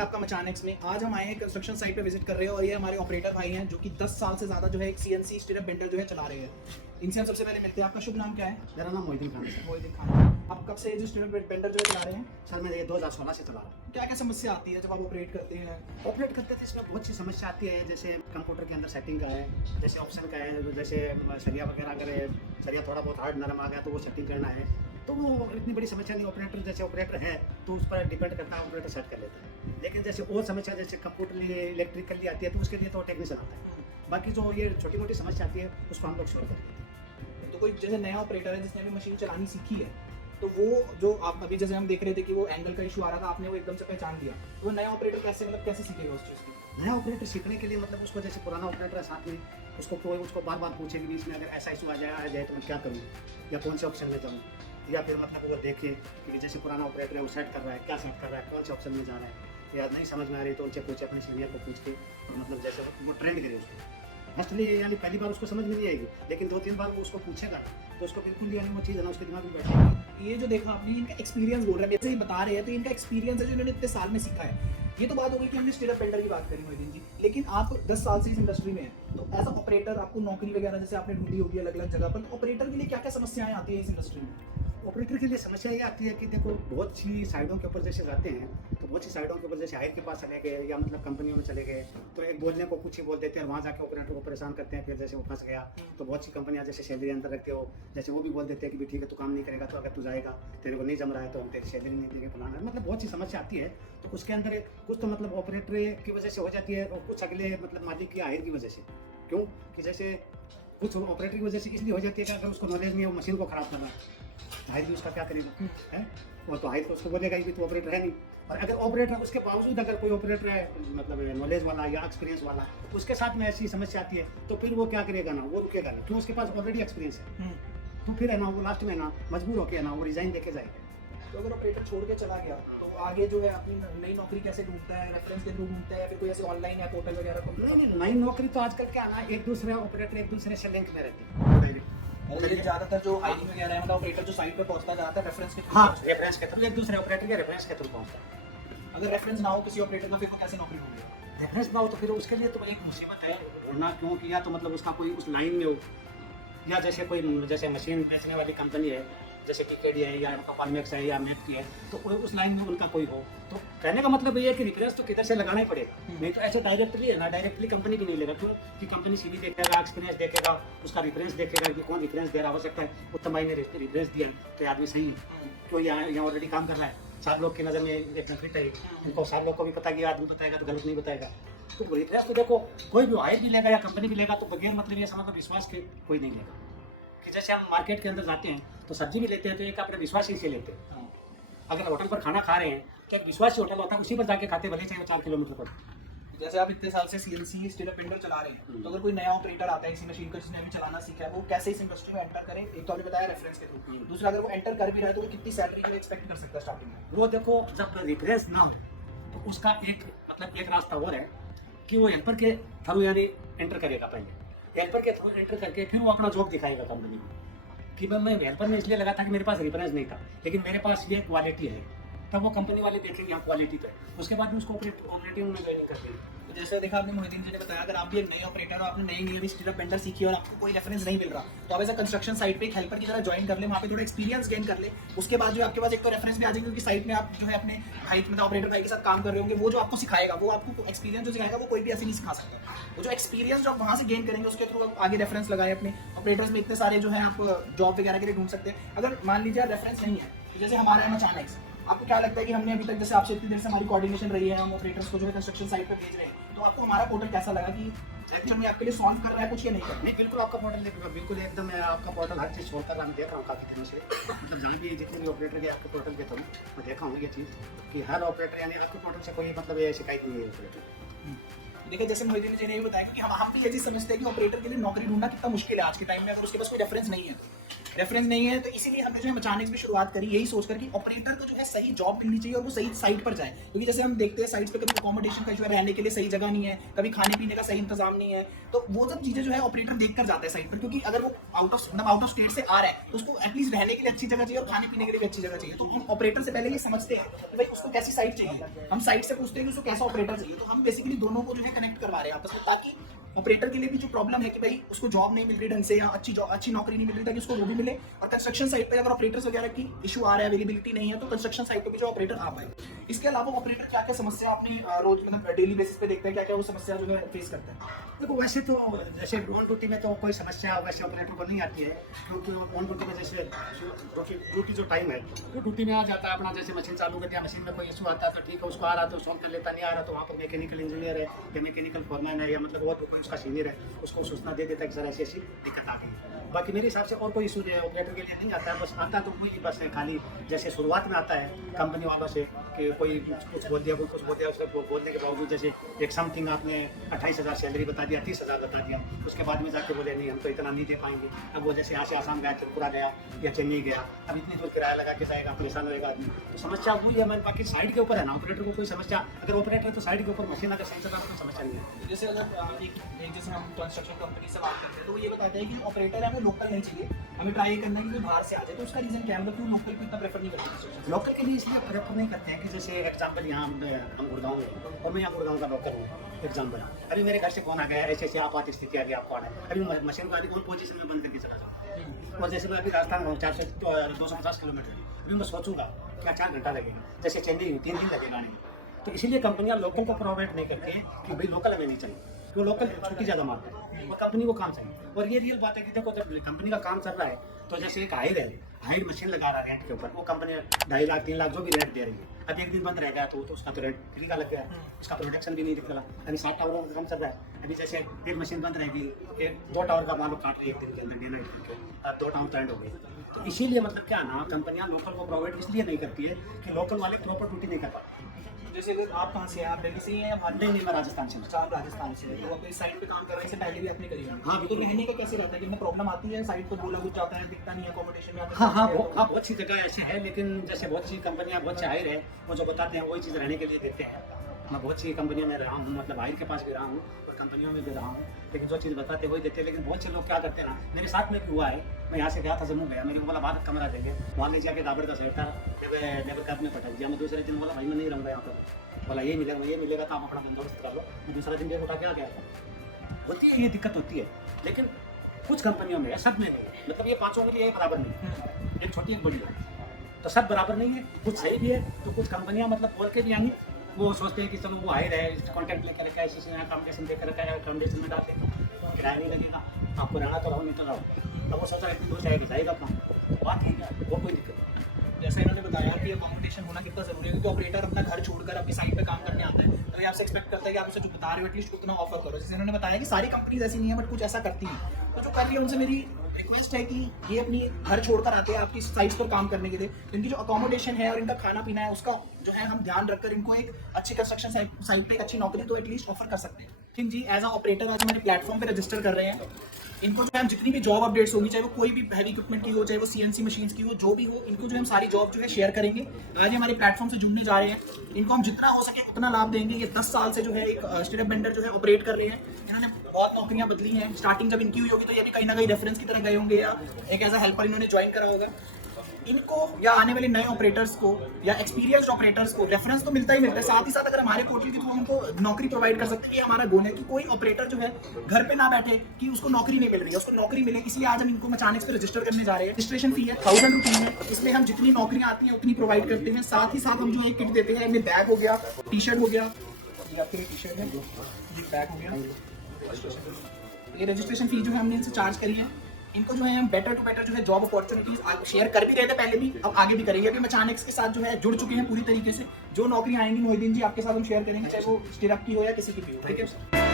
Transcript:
आपका मचानिक्स में आज हम आए हैं कंस्ट्रक्शन साइट पे विजिट कर रहे हैं और ये हमारे ऑपरेटर भाई हैं जो कि 10 साल से ज़्यादा जो है एक सीएनसी स्टीरअप बेंडर जो है चला रहे हैं। इनसे हम सबसे पहले मिलते हैं। आपका शुभ नाम क्या है? मेरा नाम मोहिद्दीन खान है। मोहिद्दीन खान। आप कब से जो स्टीरअप बेंडर जो है चला रहे हैं? सर मैं ये 2016 से चला रहा हूँ। क्या क्या समस्या आती है जब आप ऑपरेट करते हैं? ऑपरेट करते थे इसमें बहुत सी समस्या आती है, जैसे कंप्यूटर के अंदर सेटिंग का है, जैसे ऑप्शन का है, जैसे सरिया वगैरह अगर सरिया थोड़ा बहुत हार्ड नरम आ गया तो वो सेटिंग करना है, तो वो इतनी बड़ी समस्या नहीं। ऑपरेटर जैसे ऑपरेटर है तो उस पर डिपेंड करता है, ऑपरेटर सेट कर लेता है। लेकिन जैसे और समस्या जैसे कंप्यूटर इलेक्ट्रिकली आती है तो उसके लिए तो टेक्नीशियन आता है। बाकी जो ये छोटी मोटी समस्या आती है उसको हम लोग सॉल्व कर लेते हैं। तो कोई जैसे नया ऑपरेटर है जिसने अभी मशीन चलानी सीखी है, तो वो जो आप अभी जैसे हम देख रहे थे कि वो एंगल का इशू आ रहा था, आपने वो एकदम से पहचान लिया, तो वो नया ऑपरेटर कैसे सीखेगा उस चीज़ को? नया ऑपरेटर सीखने के लिए मतलब उसको जैसे पुराना ऑपरेटर है साथ में, उसको बार बार पूछे कि बीच में अगर ऐसा इशू आ जाए तो मैं क्या करूँ या कौन से ऑप्शन में जाऊँ, या फिर मतलब वो देखे कि जैसे पुराना ऑपरेटर है वो सेट कर रहा है, क्या सेट कर रहा है, कौन से ऑप्शन में जाना है, या नहीं समझ में आ रही तो उनसे पूछे, अपने सीनियर को पूछ के, और मतलब जैसे वो ट्रेंड करे उसको। फर्स्टली यानी पहली बार उसको समझ में नहीं आएगी, लेकिन 2-3 बार वो उसको पूछेगा तो उसको बिल्कुल यानी वो चीज़ है ना उसके दिमाग में बैठेगी। ये जो देखा आपने, इनका एक्सपीरियंस बोल रहे हैं, मेरे से ही बता रहे हैं, तो इनका एक्सपीरियंस है जो इन्होंने इतने साल में सीखा है। ये तो बात हो गई कि हमने स्टीरअप बेल्डर की बात करी मोहिद्दीन जी, लेकिन आप 10 साल से इस इंडस्ट्री में हैं, तो एज अ ऑपरेटर आपको नौकरी वगैरह जैसे आपने ढूंढी होगी अलग अलग जगह पर, तो ऑपरेटर के लिए क्या क्या समस्याएं आती है इस इंडस्ट्री में? ऑपरेटर के लिए समस्या ये आती है कि देखो बहुत सी साइडों के ऊपर जैसे जाते हैं तो बहुत सी साइडों के ऊपर जैसे हायर के पास चले गए या मतलब कंपनियों में चले गए तो एक बोलने को कुछ ही बोल देते हैं, वहाँ जाके ऑपरेटर को परेशान करते हैं, फिर जैसे वो फंस गया तो बहुत सी कंपनियां जैसे सैलरी अंदर रखते हो, जैसे वो भी बोल देते हैं कि ठीक है तू काम नहीं करेगा, तो अगर तू जाएगा तेरे को नहीं जम रहा है तो हम तेरी सैलरी नहीं देंगे, फलाना, मतलब बहुत सी समस्या आती है। तो उसके अंदर कुछ तो मतलब ऑपरेटर की वजह से हो जाती है और कुछ अगले मतलब मालिक या हायर की वजह से। क्यों कि जैसे कुछ ऑपरेटर की वजह से इसलिए हो जाती है कि अगर उसको नॉलेज नहीं है, वो मशीन को खराब कर रहा है, हाइर भी उसका क्या करेगा है, वो तो हाइर तो उसको बोलेगा ही तो ऑपरेटर है नहीं। और अगर ऑपरेटर उसके बावजूद अगर कोई ऑपरेटर है मतलब नॉलेज वाला या एक्सपीरियंस वाला, उसके साथ में ऐसी समस्या आती है तो फिर वो क्या करेगा ना, वो रुकेगा नहीं, क्यों उसके पास ऑलरेडी एक्सपीरियंस है। तो फिर है ना वो लास्ट में ना मजबूर होकर ना वो रिजाइन देके जाएगा। तो अगर ऑपरेटर छोड़ के चला गया तो आगे जो है अपनी नई नौकरी कैसे ढूंढता है? रेफरेंस के थ्रू ढूंढता है या फिर कोई ऐसे ऑनलाइन या पोर्टल वगैरह? नहीं, नई नौकरी तो आजकल क्या ना, एक दूसरे ऑपरेटर एक दूसरे से लिंक में रहते हैं। ज्यादातर जो हायरिंग वगैरह है मतलब ऑपरेटर जो साइट पे पहुंचता जाता है रेफरेंस के थ्रू। हाँ, रेफरेंस के थ्रू एक दूसरे ऑपरेटर के रेफरेंस के थ्रू पहुंचता है। अगर रेफरेंस ना हो किसी ऑपरेटर का, फिर वो कैसे नौकरी ढूंढेगा? रेफरेंस ना हो तो फिर उसके लिए तो एक मुसीबत है ढूंढना, क्योंकि या तो मतलब उसका कोई उस लाइन में हो, या जैसे कोई जैसे मशीन बेचने वाली कंपनी है जैसे टीकेडी है या कॉलमेक्स है या मेप की है, तो उस लाइन में उनका कोई हो। तो कहने का मतलब ये है कि रेफरेंस तो किधर से लगाना ही पड़ेगा, नहीं तो ऐसे डायरेक्टली है ना, डायरेक्टली कंपनी भी नहीं लेगा। क्यों कि कंपनी सीवी देखेगा, एक्सपीरियंस देखेगा, उसका रेफरेंस देखेगा कि कौन रेफरेंस दे रहा हो सकता है उत्तम भाई ने रेफरेंस दिया तो आदमी सही है, क्यों यहाँ ऑलरेडी काम कर रहा है, 4 लोग की नज़र में एकदम फिट है, उनको 4 लोग को भी पता कि आदमी बताएगा तो गलत नहीं बताएगा। तो रेफरेंस तो देखो कोई भी हायर भी लेगा या कंपनी भी लेगा तो बगैर मतलब ये समझ लो विश्वास के कोई नहीं लेगा। कि जैसे हम मार्केट के अंदर जाते हैं तो सब्जी भी लेते हैं तो एक अपने विश्वास ही से लेते हैं। अगर होटल पर खाना खा रहे हैं तो एक विश्वासी होटल होता है, उसी पर जाके खाते भले चाहे 4 किलोमीटर पर। जैसे आप इतने साल से सीएनसी स्टीरअप बेल्डर चला रहे हैं, तो अगर कोई नया ऑपरेटर आता है इसी मशीन का जिसने अभी चलाना सीखा है, वो कैसे इस इंडस्ट्री में एंटर करे? एक तो आपने बताया रेफरेंस के थ्रू, दूसरा अगर वो एंटर कर भी रहा है तो वो कितनी सैलरी के लिए एक्सपेक्ट कर सकता है स्टार्टिंग में? वो देखो जब रेफरेंस ना हो तो उसका एक मतलब एक रास्ता और है कि वो हेल्पर के थ्रू यानी एंटर करेगा। पहले हेल्पर के थ्रू एंटर करके फिर वो अपना जॉब दिखाएगा कंपनी में कि मैं हेल्पर में इसलिए लगा था कि मेरे पास रेफरेंस नहीं था, लेकिन मेरे पास ये क्वालिटी है, तब वो कंपनी वाले देखेंगे यहाँ क्वालिटी पे, उसके बाद भी उसको ऑपरेटिंग में ज्वाइनिंग करते हैं। तो जैसे देखा आपने मोहिद्दीन जी ने बताया, अगर आप भी एक नए ऑपरेटर हो, आपने नई स्टीरअप बेल्डर सीखी और आपको कोई रेफरेंस नहीं मिल रहा, तो आप ऐसा कंस्ट्रक्शन साइट पे एक हेल्पर की तरह ज्वाइन कर ले, वहाँ पे थोड़ा एक्सपीरियंस गेन कर ले, उसके बाद जो आपके पास एक तो रेफरेंस भी आ जाएगी, क्योंकि साइट में आप जो है अपने भाई मतलब ऑपरेटर भाई के साथ काम कर रहे होंगे, वो जो आपको सिखाएगा, वो आपको एक्सपीरियंस जो सिखाएगा वो कोई भी ऐसे नहीं सिखा सकता। वो जो एक्सपीरियंस जो आप वहाँ से गेन करेंगे उसके थ्रू आप आगे रेफरेंस लगाए अपने ऑपरेटर्स में इतने सारे जो है आप जॉब वगैरह के लिए ढूंढ सकते हैं। अगर मान लीजिए रेफरेंस नहीं है, तो जैसे हमारा है मचानिक्स, आपको क्या लगता है कि हमने अभी तक जैसे आपसे इतनी देर से हमारी कोऑर्डिनेशन रही है, हम ऑपरेटर्स को जो है कंस्ट्रक्शन साइट पे भेज रहे हैं, तो आपको हमारा पोर्टल कैसा लगा कि एक्चुअली में आपके लिए सॉल्व कर रहा है कुछ या नहीं कर रहा है? नहीं, बिल्कुल आपका पोर्टल बिल्कुल एकदम आपका पोर्टल हर चीज़ छोड़कर मैं देख रहा हूँ काफ़ी दिनों से, मतलब जहाँ भी जितने भी ऑपरेटर के आपके पोर्टल के थ्रू मैं देखा हूँ ये चीज़ कि हर ऑपरेटर यानी आपके पोर्टल से कोई मतलब ये शिकायत नहीं है ऑपरेटर। देखिए जैसे मोहिद्दीन जी ने भी बताया कि हम भी ये चीज़ समझते हैं कि ऑपरेटर के लिए नौकरी ढूंढना कितना मुश्किल है आज के टाइम में, अगर उसके पास कोई रेफरेंस नहीं है। रेफरेंस नहीं है, तो इसीलिए हमने जो है मैकेनिक्स में शुरुआत करी, यही सोचकर कि ऑपरेटर को जो है सही जॉब मिलनी चाहिए और वो सही साइट पर जाए। क्योंकि जैसे हम देखते हैं साइट्स पे कभी अकोमोडेशन का जो है रहने के लिए सही जगह नहीं है, कभी खाने पीने का सही इंतजाम नहीं है, तो वो सब चीजें जो है ऑपरेटर देख कर जाता है साइट पर। क्योंकि अगर वो आउट ऑफ स्टेट से आ रहा है तो उसको एटलीस्ट रहने के लिए अच्छी जगह चाहिए और खाने पीने के लिए भी अच्छी जगह चाहिए। तो हम ऑपरेटर से पहले ये समझते हैं कि भाई उसको कैसी साइट चाहिए, हम साइट से पूछते हैं कि उसको कैसा ऑपरेटर चाहिए। तो हम बेसिकली दोनों को जो है कनेक्ट करवा रहे हैं आपस में, ताकि ऑपरेटर के लिए भी जो प्रॉब्लम है कि भाई उसको जॉब नहीं मिल रही ढंग से या अच्छी नौकरी नहीं मिल रही, ताकि उसको वो भी मिले। और कंस्ट्रक्शन साइट पे अगर ऑपरेटर्स वगैरह की इशू आ रहा है, अवेलेबिलिटी नहीं है, तो कंस्ट्रक्शन साइट पे भी जो ऑपरेटर आ पाए। इसके अलावा ऑपरेटर क्या क्या समस्या अपनी रोज मतलब डेली बेसिस पे देखते हैं, क्या क्या वो समस्या जो है फेस करते हैं? देखो वैसे तो जैसे ऑन ड्यूटी में तो कोई समस्या वैसे ऑपरेटर को नहीं आती है, क्योंकि ऑन ड्यूटी में जैसे ड्यूटी जो टाइम है वो ड्यूटी में आ जाता है अपना, जैसे मशीन चालू करते हैं, मशीन में कोई इशू आता है तो ठीक है, उसको आ रहा तो सॉल्व कर लेता, नहीं आ रहा तो वहाँ पर मैकेनिकल इंजीनियर है या मैकेनिकल फोरमैन है या मतलब और कोई उसका सीनियर है, उसको सूचना दे देता है कि सर ऐसी ऐसी दिक्कत आ गई। बाकी मेरे हिसाब से और कोई इशू ऑपरेटर के लिए नहीं आता है, बस आता तो वही बस है खाली जैसे शुरुआत में आता है कंपनी वालों से कि कोई कुछ बोल दिया, कोई कुछ बोल दिया, उसको बोलने के बावजूद जैसे एक समथिंग आपने 28,000 सैलरी बता दिया, 30,000 बता दिया, उसके बाद में जाके बोले नहीं हम तो इतना नहीं दे पाएंगे। अब वो जैसे यहाँ से आसाम गया, त्रिपुरा गया या चेन्नई गया, अब इतनी दूर किराया लगा के जाएगा, परेशान होएगा आदमी। तो समस्या वही है, बाकी साइड के ऊपर है ना, ऑपरेटर को कोई समस्या, अगर ऑपरेटर है तो साइड के ऊपर मशीन अगर सही चला तो समस्या नहीं है। जैसे अगर एक जैसे हम कंस्ट्रक्शन कंपनी से बात करते हैं तो वो ये बताते हैं कि ऑपरेटर हमें लोकल नहीं चाहिए, हमें ट्राई करना है कि बाहर से आ जाए। तो उसका रीजन क्या है, मतलब क्यों लोकल को इतना प्रेफर नहीं करते? लोकल के लिए इसलिए प्रेफर नहीं करते हैं कि जैसे एग्जाम्पल यहाँ हम गुड़गांव में और मैं यहाँ गुड़गांव का लोकल हूँ, एग्जाम्पल अभी मेरे घर से फोन आ गया ऐसे ऐसे आपात स्थिति आ गई, आपको आना है, अभी मशीन को अभी पोजीशन में बंद करके चला जाऊँ। और जैसे मैं अभी राजस्थान हूँ 250 किलोमीटर, अभी मैं सोचूंगा क्या 4 घंटा लगेगा, जैसे चेन्नई 3 दिन लगेगा आने में। तो इसीलिए कंपनियां लोकल को प्रोवाइड नहीं करती हैं कि भाई लोकल हमें नहीं चाहिए, तो लोकल छुट्टी ज़्यादा मारता है और कंपनी को काम चाहिए। और ये रियल बात है कि देखो जब कंपनी का काम चल रहा है तो जैसे एक हायर मशीन लगा रहा है रेंट के ऊपर, वो कंपनी 2.5 लाख 3 लाख जो भी रेंट दे रही है, अब एक दिन बंद रह गया तो उसका तो रेंट फ्री का लग गया, उसका प्रोडक्शन भी नहीं निकला। अभी 60 टावर का काम चल रहा है, अभी जैसे एक मशीन बंद रहेगी, 2 टावर का मान लो काट रही है एक दिन के अंदर, डे नाइट अब 2 टावर ट्रेंड हो गई। तो इसीलिए मतलब क्या ना कंपनियां लोकल को प्रोवाइड इसलिए नहीं करती है कि लोकल वाले प्रॉपर ड्यूटी नहीं कर पाते। जैसे आप कहाँ से हैं, आप दिल्ली से ही हैं या नहीं नहीं, मैं राजस्थान से हूँ। अच्छा, आप राजस्थान से हैं, तो अपनी साइट पे काम कर रहे हैं, इससे पहले भी आपने करी है? हाँ, तो रहने का कैसे रहता है, कितने प्रॉब्लम आती है साइट को, बोला कुछ जाता है, दिखता नहीं है अकोमोडेशन में? हाँ, बहुत सी जगह ऐसे है, लेकिन जैसे बहुत सी कंपनियां बहुत से हायर है वो जो बताते हैं वही चीज़ रहने के लिए देते हैं। मैं बहुत सी कंपनियों में रहा हूँ, मतलब हायर के पास भी रहा हूँ और कंपनियों में भी रहा हूँ, लेकिन जो चीज़ बताते हैं वही देते हैं। लेकिन बहुत से लोग क्या करते हैं ना, मेरे साथ में भी हुआ है, मैं यहाँ से गया था जम्मू गया, मेरे को बोला बाद कमरा देंगे, वहाँ ले जाके दाबर का सेट था, लेबर कैब में पटा दिया। मैं दूसरे दिन बोला भाई मैं नहीं रहूँगा यहाँ पर, बोला ये मिलेगा तो आप अपना बंदोबस्त कर लो। मैं दूसरा दिन उठा के आ गया था। होती है ये दिक्कत होती है, लेकिन कुछ कंपनियों में है, सब में नहीं है, मतलब ये पांचों के लिए बराबर नहीं है, एक छोटी एक बड़ी है, तो सब बराबर नहीं है। कुछ सही भी है तो कुछ कंपनियां मतलब बोल के भी आनी, वो सोचते हैं कि चलो वो हायर है, कॉन्ट्रैक्ट लेकर रखा है, अकोमोडेशन देकर रखा है, अकोमोडेशन में डालते हैं, किराया नहीं लगेगा, आपको रहना तो रहो नहीं तो रहो। तो वो सोचा इतनी दूर जाएगा काम, बात ठीक है, वो कोई दिक्कत नहीं। जैसे इन्होंने बताया कि अकोमोडेशन होना कितना जरूरी है, क्योंकि ऑपरेटर अपना घर छोड़कर अपनी साइट पे काम करने आता है, तो ये आपसे एक्सपेक्ट करता है कि आप उसे जो बता रहे हो एटलीस्ट उतना ऑफर करो। जैसे इन्होंने बताया कि सारी कंपनीज ऐसी नहीं है, बट कुछ ऐसा करती है, तो जो कर रही है उनसे मेरी रिक्वेस्ट है कि ये अपनी घर छोड़कर आते हैं आपकी साइट्स पर काम करने के लिए, इनकी जो अकोमोडेशन है और इनका खाना पीना है उसका जो है हम ध्यान रखकर इनको एक अच्छी कंस्ट्रक्शन साइट पे एक अच्छी नौकरी तो एटलीस्ट ऑफर कर सकते हैं। ठीक जी, एज अ ऑपरेटर आज हमारे प्लेटफॉर्म पे रजिस्टर कर रहे हैं। इनको जो है हम जितनी भी जॉब अपडेट्स होगी, चाहे वो कोई भी हैवी इक्विपमेंट की हो, चाहे वो सीएनसी मशीन्स की हो, जो भी हो, इनको जो हम सारी जॉब जो है शेयर करेंगे। आज हमारे प्लेटफॉर्म से जुड़ने जा रहे हैं, इनको हम जितना हो सके उतना लाभ देंगे। ये 10 साल से जो है एक स्टार्टअप वेंडर जो है ऑपरेट कर रहे हैं, इन्होंने बहुत नौकरियां बदली हैं। स्टार्टिंग जब इनकी हुई होगी तो ये भी कहीं ना कहीं रेफरेंस की तरह गए होंगे या एक एज अ हेल्पर इन्होंने ज्वाइन करा होगा। इनको या आने वाले नए ऑपरेटर्स को या एक्सपीरियंस्ड ऑपरेटर्स को रेफरेंस तो मिलता ही मिलता है, साथ ही साथ अगर हमारे पोर्टल के थ्रू उनको नौकरी प्रोवाइड कर सकते हैं, ये हमारा गोल है कि कोई ऑपरेटर जो है घर पे ना बैठे कि उसको नौकरी नहीं मिल रही है, उसको नौकरी मिले। इसलिए आज हम इनको मैकेनिक्स पे रजिस्टर करने जा रहे हैं। रजिस्ट्रेशन फी है 1000 रुपीज है, इसमें हम जितनी नौकरियां आती हैं उतनी प्रोवाइड करते हैं। साथ ही साथ हम जो एक किट देते हैं, इनमें बैग हो गया, टी शर्ट हो गया, ये आपके लिए टी शर्ट है, ये बैग हो गया। ये रजिस्ट्रेशन फी जो है हमने इनसे चार्ज करी है। इनको जो है हम बेटर टू बेटर जो है जॉब अपॉर्चुनिटीज शेयर कर भी रहे थे पहले भी, अब आगे भी करेंगे। अभी मैकेनिक्स के साथ जो है जुड़ चुके हैं पूरी तरीके से। जो नौकरी आएंगी मोहिदीन जी आपके साथ हम शेयर करेंगे, चाहे वो स्टार्टअप की हो या किसी की भी हो। ठीक है।